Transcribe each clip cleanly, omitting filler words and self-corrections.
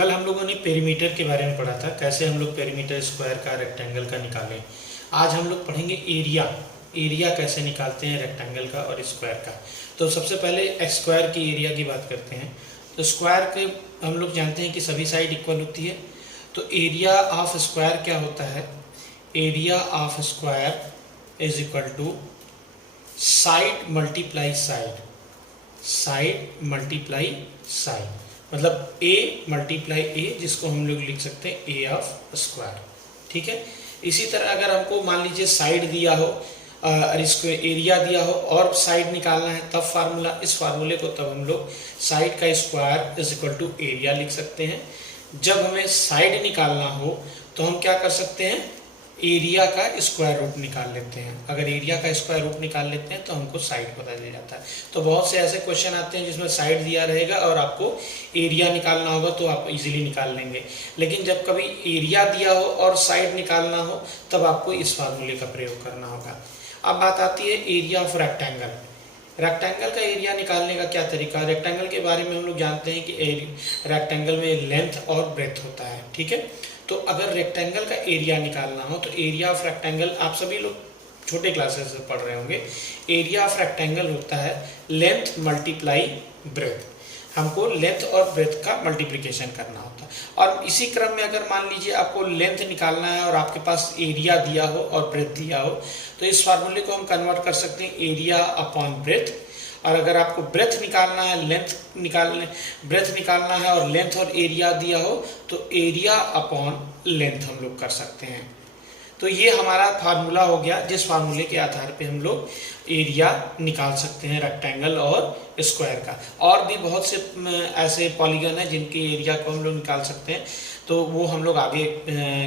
कल हम लोगों ने पेरीमीटर के बारे में पढ़ा था, कैसे हम लोग पेरीमीटर स्क्वायर का रेक्टेंगल का निकालें। आज हम लोग पढ़ेंगे एरिया। एरिया कैसे निकालते हैं रेक्टेंगल का और स्क्वायर का। तो सबसे पहले स्क्वायर की एरिया की बात करते हैं। तो स्क्वायर के हम लोग जानते हैं कि सभी साइड इक्वल होती है। तो एरिया ऑफ स्क्वायर क्या होता है? Area of square is equal to side multiply side, side multiply side, मतलब a मल्टीप्लाई ए, जिसको हम लोग लिख सकते हैं ए ऑफ स्क्वायर। ठीक है। इसी तरह अगर हमको मान लीजिए साइड दिया हो और इसको एरिया दिया हो और साइड निकालना है, तब फार्मूला, इस फार्मूले को तब हम लोग साइड का square is equal to area लिख सकते हैं। जब हमें साइड निकालना हो तो हम क्या कर सकते हैं? एरिया का स्क्वायर रूट निकाल लेते हैं। अगर एरिया का स्क्वायर रूट निकाल लेते हैं तो हमको साइड पता चल जाता है। तो बहुत से ऐसे क्वेश्चन आते हैं जिसमें साइड दिया रहेगा और आपको एरिया निकालना होगा तो आप इजीली निकाल लेंगे। लेकिन जब कभी एरिया दिया हो और साइड निकालना हो तब आपको इस फार्मूले का प्रयोग करना होगा। अब बात आती है एरिया ऑफ रेक्टेंगल। रेक्टेंगल का एरिया निकालने का क्या तरीका? रेक्टेंगल के बारे में हम लोग जानते हैं कि रेक्टेंगल में लेंथ और ब्रेथ होता है। ठीक है। तो अगर रेक्टेंगल का एरिया निकालना हो तो एरिया ऑफ रेक्टेंगल, आप सभी लोग छोटे क्लासेस से पढ़ रहे होंगे, एरिया ऑफ रेक्टेंगल होता है लेंथ मल्टीप्लाई ब्रेथ। हमको लेंथ और ब्रेथ का मल्टीप्लिकेशन करना होता है। और इसी क्रम में अगर मान लीजिए आपको लेंथ निकालना है और आपके पास एरिया दिया हो और ब्रेथ दिया हो तो इस फार्मूले को हम कन्वर्ट कर सकते हैं एरिया अपॉन ब्रेथ। और अगर आपको ब्रेथ निकालना है, ब्रेथ निकालना है और लेंथ और एरिया दिया हो तो एरिया अपॉन लेंथ हम लोग कर सकते हैं। तो ये हमारा फार्मूला हो गया, जिस फार्मूले के आधार पे हम लोग एरिया निकाल सकते हैं रेक्टेंगल और स्क्वायर का। और भी बहुत से ऐसे पॉलीगन है जिनके एरिया को हम लोग निकाल सकते हैं, तो वो हम लोग आगे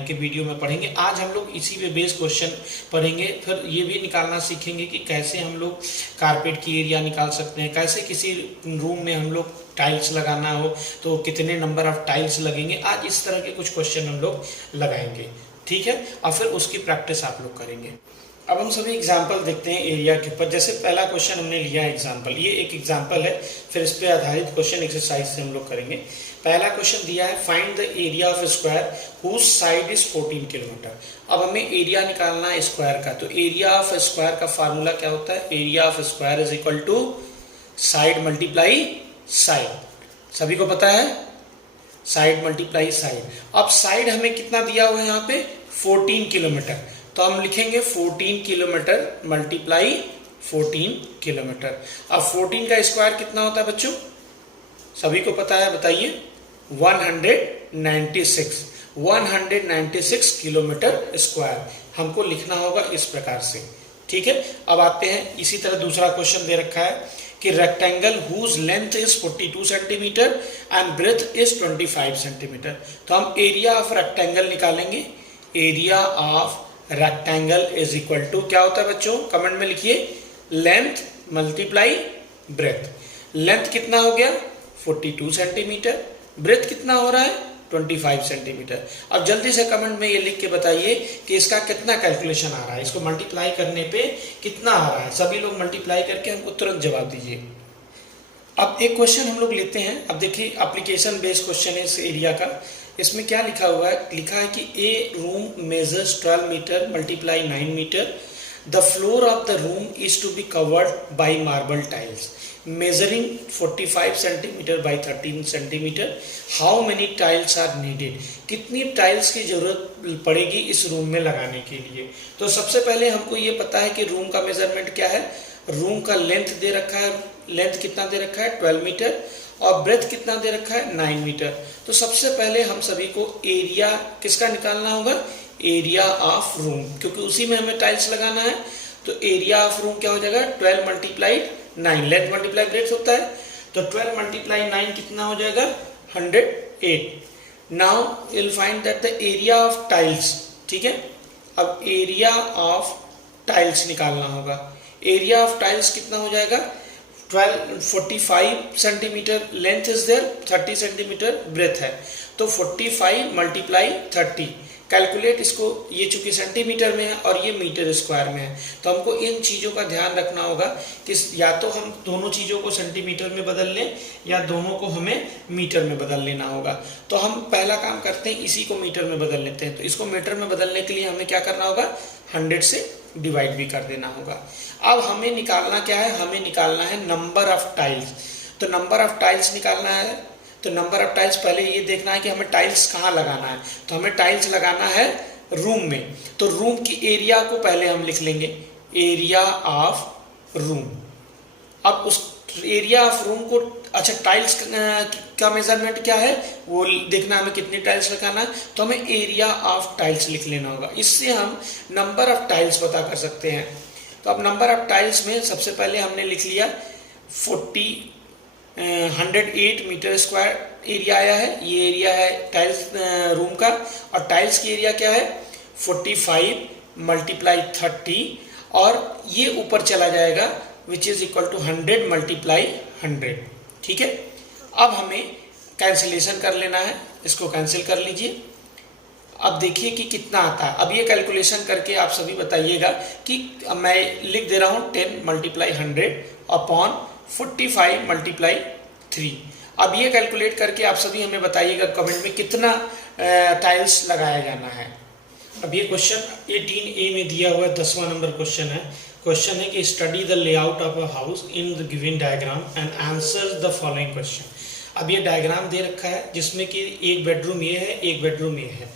के वीडियो में पढ़ेंगे। आज हम लोग इसी पे बेस क्वेश्चन पढ़ेंगे। फिर ये भी निकालना सीखेंगे कि कैसे हम लोग कारपेट की एरिया निकाल सकते हैं, कैसे किसी रूम में हम लोग टाइल्स लगाना हो तो कितने नंबर ऑफ टाइल्स लगेंगे। आज इस तरह के कुछ क्वेश्चन हम लोग लगाएंगे। ठीक है। और फिर उसकी प्रैक्टिस आप लोग करेंगे। अब हम सभी एग्जाम्पल देखते हैं एरिया के ऊपर। जैसे पहला क्वेश्चन हमने लिया एग्जाम्पल, ये एक एग्जाम्पल है, फिर इस पे आधारित क्वेश्चन एक्सरसाइज से हम लोग करेंगे। पहला क्वेश्चन दिया है find the area of square whose side is 14 kilometre. अब हमें एरिया निकालना है स्क्वायर का। तो एरिया ऑफ स्क्वायर का फार्मूला क्या होता है? Area of square is equal to side multiply side. सभी को पता है, साइड मल्टीप्लाई साइड। अब साइड हमें कितना दिया हुआ है यहाँ पे? 14 किलोमीटर। तो हम लिखेंगे 14 किलोमीटर मल्टीप्लाई 14 किलोमीटर। अब 14 का स्क्वायर कितना होता है बच्चों? सभी को पता है, बताइए। 196 किलोमीटर स्क्वायर हमको लिखना होगा इस प्रकार से। ठीक है। अब आते हैं, इसी तरह दूसरा क्वेश्चन दे रखा है कि rectangle whose length is 42 centimetre and breadth is 25 centimetre. तो हम एरिया ऑफ रेक्टेंगल निकालेंगे। Area of rectangle is equal to क्या होता है बच्चों? कमेंट में लिखिए, लेंथ मल्टीप्लाई ब्रेथ। लेंथ कितना हो गया? 42 सेंटीमीटर। ब्रेथ कितना हो रहा है? 25 सेंटीमीटर। अब जल्दी से कमेंट में ये लिख के बताइए कि इसका कितना कैलकुलेशन आ रहा है, इसको मल्टीप्लाई करने पे कितना आ रहा है। सभी लोग मल्टीप्लाई करके हमको तुरंत जवाब दीजिए। अब एक क्वेश्चन हम लोग लेते हैं। अब देखिए, एप्लीकेशन बेस्ड क्वेश्चन है इस एरिया का। इसमें क्या लिखा हुआ है? लिखा है कि a room measures 12 metre multiply 9 metre. The floor of the room is to be covered by marble tiles measuring 45 centimetre by 13 centimetre. How many tiles are needed? कितनी टाइल्स की जरूरत पड़ेगी इस रूम में लगाने के लिए? तो सबसे पहले हमको ये पता है कि रूम का मेजरमेंट क्या है। रूम का लेंथ दे रखा है, लेंथ कितना दे रखा है? 12 मीटर। और ब्रेथ कितना दे रखा है? 9 मीटर। तो सबसे पहले हम सभी को एरिया किसका निकालना होगा? एरिया ऑफ रूम, क्योंकि उसी में हमें टाइल्स लगाना है। तो एरिया ऑफ रूम क्या हो जाएगा? 12 मल्टीप्लाई 9, लेंथ मल्टीप्लाई ब्रेथ होता है। तो 12 मल्टीप्लाई 9 कितना हो जाएगा? 108। Now will find that the area of tiles. ठीक है। अब एरिया ऑफ टाइल्स निकालना होगा। एरिया ऑफ टाइल्स कितना हो जाएगा? 45 centimetre length is there, 30 centimetre breadth है। तो 45 मल्टीप्लाई 30 कैलकुलेट इसको, ये चूंकि सेंटीमीटर में है और ये मीटर स्क्वायर में है, तो हमको इन चीज़ों का ध्यान रखना होगा कि या तो हम दोनों चीज़ों को सेंटीमीटर में बदल लें या दोनों को हमें मीटर में बदल लेना होगा। तो हम पहला काम करते हैं, इसी को मीटर में बदल लेते हैं। तो इसको मीटर में बदलने के लिए हमें क्या करना होगा, 100 से डिवाइड भी कर देना होगा। अब हमें निकालना क्या है, हमें निकालना है नंबर ऑफ टाइल्स। तो नंबर ऑफ टाइल्स निकालना है, तो नंबर ऑफ टाइल्स पहले ये देखना है कि हमें टाइल्स कहाँ लगाना है। तो हमें टाइल्स लगाना है रूम में, तो रूम की एरिया को पहले हम लिख लेंगे, एरिया ऑफ रूम। अब उस एरिया ऑफ रूम को, अच्छा टाइल्स का मेजरमेंट क्या है वो देखना, हमें कितनी टाइल्स लगाना है, तो हमें एरिया ऑफ टाइल्स लिख लेना होगा। इससे हम नंबर ऑफ टाइल्स पता कर सकते हैं। तो अब नंबर ऑफ टाइल्स में सबसे पहले हमने लिख लिया 108 मीटर स्क्वायर एरिया आया है, ये एरिया है टाइल्स रूम का। और टाइल्स की एरिया क्या है 45 मल्टीप्लाई 30, और ये ऊपर चला जाएगा which is equal to 100 multiply 100। ठीक है, अब हमें कैंसिलेशन कर लेना है, इसको कैंसिल कर लीजिए। अब देखिए कि कितना आता है। अब ये कैलकुलेशन करके आप सभी बताइएगा कि मैं लिख दे रहा हूँ 10 मल्टीप्लाई 100 अपॉन 45 मल्टीप्लाई 3। अब ये कैलकुलेट करके आप सभी हमें बताइएगा कमेंट में कितना टाइल्स लगाया जाना है। अब ये क्वेश्चन 18A में दिया हुआ 10वां नंबर क्वेश्चन है। क्वेश्चन है कि study the layout of a house in the given diagram and answer the following question. अब ये डायग्राम दे रखा है जिसमें कि एक बेडरूम ये है, एक बेडरूम ये है,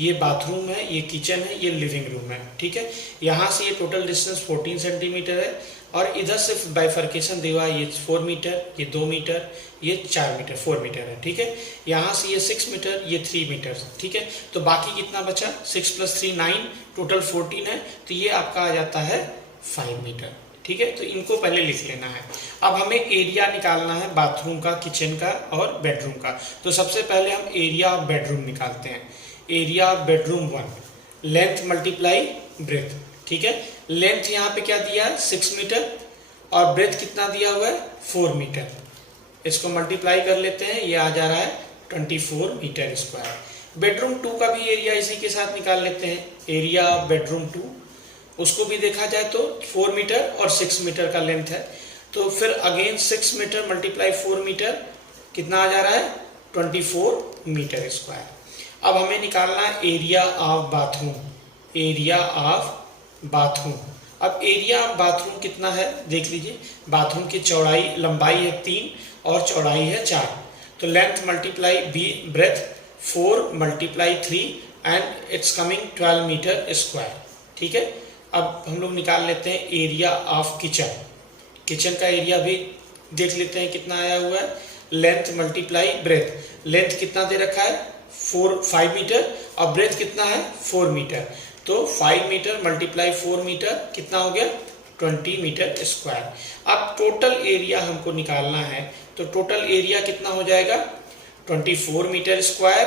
ये बाथरूम है, ये किचन है, ये लिविंग रूम है। ठीक है, यहाँ से ये टोटल डिस्टेंस 14 सेंटीमीटर है, और इधर से बाइफर्केशन दिया ये 4 मीटर, ये 2 मीटर, ये 4 मीटर, 4 मीटर है। ठीक है, यहाँ से ये 6 मीटर, ये 3 मीटर। ठीक है, तो बाकी कितना बचा, 6 + 3 9, टोटल 14 है, तो ये आपका आ जाता है 5 मीटर। ठीक है, तो इनको पहले लिख लेना है। अब हमें एरिया निकालना है बाथरूम का, किचन का और बेडरूम का। तो सबसे पहले हम एरिया ऑफ बेडरूम निकालते हैं। Area of bedroom 1, length multiply breath. ठीक है, लेंथ यहाँ पे क्या दिया है 6 मीटर, और ब्रेथ कितना दिया हुआ है 4 मीटर। इसको मल्टीप्लाई कर लेते हैं, ये आ जा रहा है 24 मीटर स्क्वायर। बेडरूम 2 का भी एरिया इसी के साथ निकाल लेते हैं। एरिया ऑफ बेडरूम 2, उसको भी देखा जाए तो 4 मीटर और 6 मीटर का लेंथ है। तो फिर अगेन 6 मीटर मल्टीप्लाई 4 मीटर कितना आ जा रहा है 24 मीटर स्क्वायर। अब हमें निकालना है area of bathroom. Area of bathroom, अब एरिया ऑफ बाथरूम कितना है देख लीजिए। बाथरूम की चौड़ाई, लंबाई है 3 और चौड़ाई है 4। तो length multiply breadth 4 multiply 3 and it's coming 12 metre square. ठीक है, अब हम लोग निकाल लेते हैं एरिया ऑफ किचन। किचन का एरिया भी देख लेते हैं कितना आया हुआ है। लेंथ मल्टीप्लाई ब्रेथ, लेंथ कितना दे रखा है 5 मीटर, और ब्रेथ कितना है 4 मीटर। तो 5 मीटर मल्टीप्लाई 4 मीटर कितना हो गया 20 मीटर स्क्वायर। अब टोटल एरिया हमको निकालना है, तो टोटल एरिया कितना हो जाएगा 24 metre square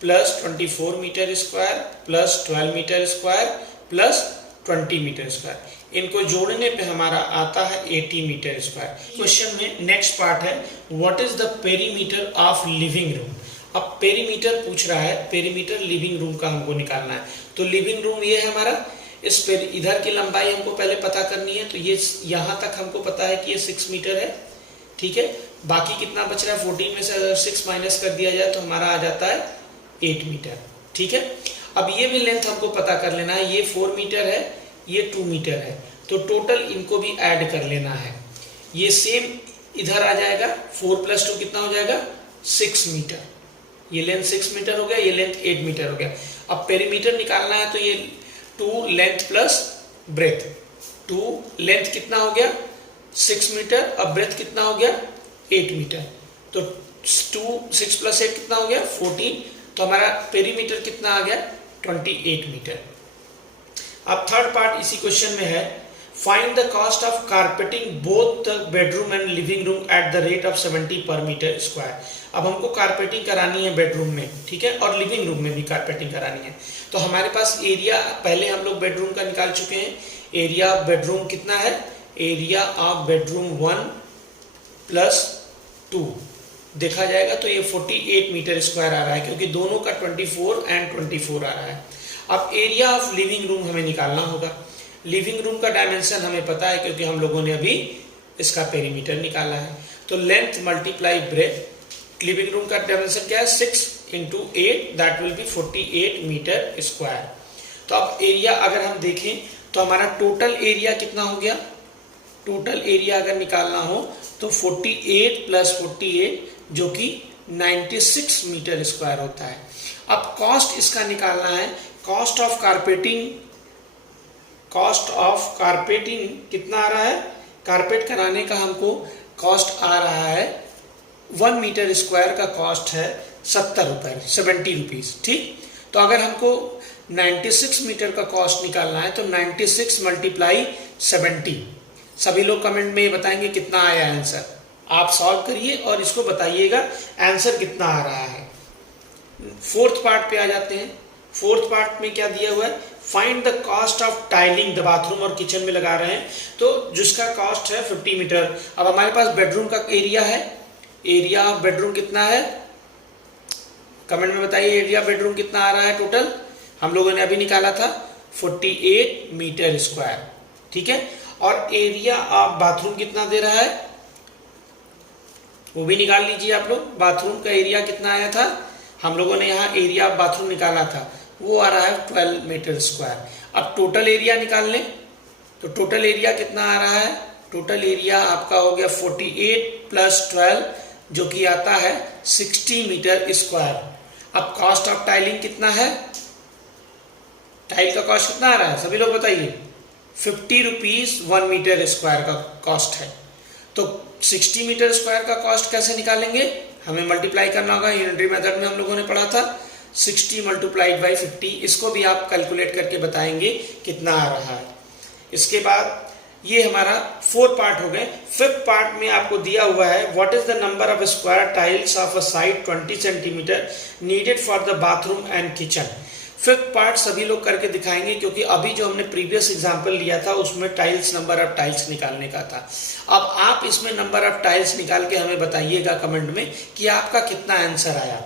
plus 24 metre square plus 12 metre square plus 20 metre square. इनको जोड़ने पे हमारा आता है 80 मीटर स्क्वायर। क्वेश्चन में नेक्स्ट पार्ट है what is the perimeter of living room. अब पेरीमीटर पूछ रहा है, पेरीमीटर लिविंग रूम का हमको निकालना है। तो लिविंग रूम ये है हमारा, इस इधर की लंबाई हमको पहले पता करनी है। तो ये यहाँ तक हमको पता है कि ये 6 मीटर है। ठीक है, बाकी कितना बच रहा है 14 में से अगर 6 माइनस कर दिया जाए तो हमारा आ जाता है 8 मीटर। ठीक है, अब ये भी लेंथ हमको पता कर लेना है। ये 4 मीटर है, ये 2 मीटर है, तो टोटल इनको भी ऐड कर लेना है। ये सेम इधर आ जाएगा, 4 + 2 कितना हो जाएगा 6 मीटर। ये लेंथ 6 मीटर हो गया, ये लेंथ 8 मीटर हो गया। अब पेरीमीटर निकालना है तो ये 2 लेंथ प्लस ब्रेथ, 2 लेंथ कितना हो गया 6 मीटर, अब ब्रेथ कितना हो गया 8 मीटर। तो 6 + 8 कितना हो गया 14। तो हमारा पेरीमीटर कितना आ गया 28 मीटर। अब थर्ड पार्ट इसी क्वेश्चन में है find the cost of carpeting both the bedroom and living room at the rate of 70 पर मीटर स्क्वायर। अब हमको कारपेटिंग करानी है बेडरूम में, ठीक है, और लिविंग रूम में भी कारपेटिंग करानी है। तो हमारे पास एरिया पहले हम लोग बेडरूम का निकाल चुके हैं। एरिया ऑफ बेडरूम कितना है, एरिया ऑफ बेडरूम 1 + 2 देखा जाएगा तो ये 48 मीटर स्क्वायर आ रहा है, क्योंकि दोनों का 24 और 24 आ रहा है। अब एरिया ऑफ लिविंग रूम हमें निकालना होगा। लिविंग रूम का डायमेंशन हमें पता है क्योंकि हम लोगों ने अभी इसका पेरीमीटर निकाला है। तो length multiply breadth, living room का डायमेंशन क्या है 6 × 8 that will be 48 metre square. तो अब एरिया अगर हम देखें तो हमारा टोटल एरिया कितना हो गया, टोटल एरिया अगर निकालना हो तो 48 + 48 जो कि 96 मीटर स्क्वायर होता है। अब कॉस्ट इसका निकालना है, कॉस्ट ऑफ कारपेटिंग कितना आ रहा है, कारपेट कराने का हमको कॉस्ट आ रहा है 1 मीटर स्क्वायर का कॉस्ट है 70 रुपये, 70 रुपीज़। ठीक, तो अगर हमको 96 मीटर का कॉस्ट निकालना है तो 96 × 70। सभी लोग कमेंट में ये बताएंगे कितना आया आंसर। आप सॉल्व करिए और इसको बताइएगा आंसर कितना आ रहा है। फोर्थ पार्ट पे आ जाते हैं। फोर्थ पार्ट में क्या दिया हुआ है, find the cost of tiling the bathroom और किचन में लगा रहे हैं तो जिसका कॉस्ट है 50 मीटर। अब हमारे पास बेडरूम का एरिया है, एरिया ऑफ बेडरूम कितना है, कमेंट में बताइए एरिया बेडरूम कितना आ रहा है टोटल, हम लोगों ने अभी निकाला था 48 मीटर स्क्वायर। ठीक है, और एरिया ऑफ बाथरूम कितना दे रहा है वो भी निकाल लीजिए आप लोग। बाथरूम का एरिया कितना आया था, हम लोगों ने यहाँ एरिया ऑफ बाथरूम निकाला था, वो आ रहा है 12 मीटर स्क्वायर। अब टोटल एरिया निकाल लें तो टोटल एरिया कितना आ रहा है, टोटल एरिया आपका हो गया 48 + 12 जो कि आता है 60 मीटर स्क्वायर। अब कॉस्ट ऑफ टाइलिंग कितना है, टाइल का कॉस्ट कितना आ रहा है सभी लोग बताइए, 50 रुपीज 1 मीटर स्क्वायर का कॉस्ट है। तो 60 मीटर स्क्वायर का कॉस्ट कैसे निकालेंगे, हमें मल्टीप्लाई करना होगा, यूनिटरी मेथड में हम लोगों ने पढ़ा था 60 × 50। इसको भी आप कैलकुलेट करके बताएंगे कितना आ रहा है। इसके बाद ये हमारा 4 पार्ट हो गए। 5th पार्ट में आपको दिया हुआ है what is the number of square tiles of a side 20 centimetre needed for the bathroom and kitchen. 5th part सभी लोग करके दिखाएंगे क्योंकि अभी जो हमने प्रीवियस एग्जांपल लिया था उसमें टाइल्स, नंबर ऑफ टाइल्स निकालने का था। अब आप इसमें नंबर ऑफ टाइल्स निकाल के हमें बताइएगा कमेंट में कि आपका कितना आंसर आया।